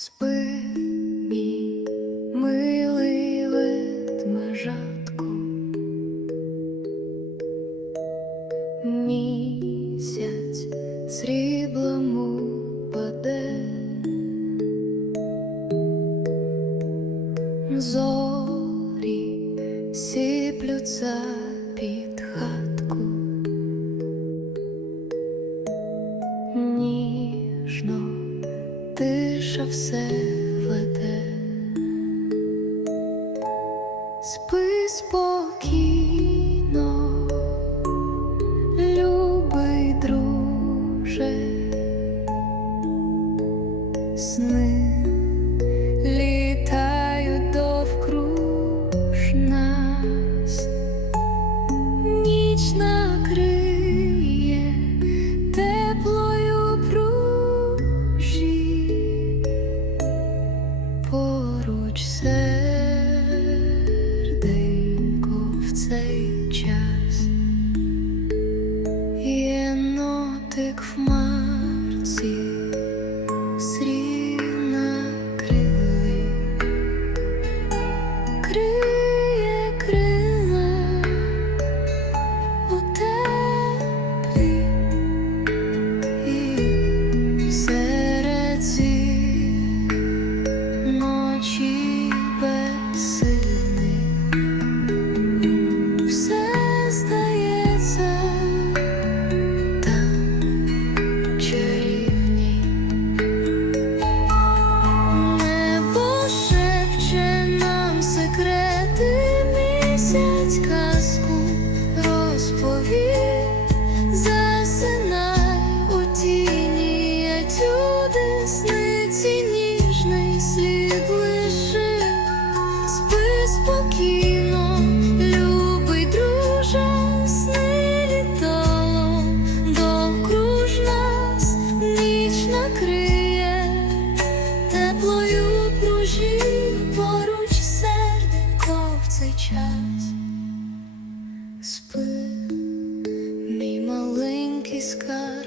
Спи, мій милий місяць сріблом упаде, зорі сіплються тиша все веде, спи moi. for you. sky.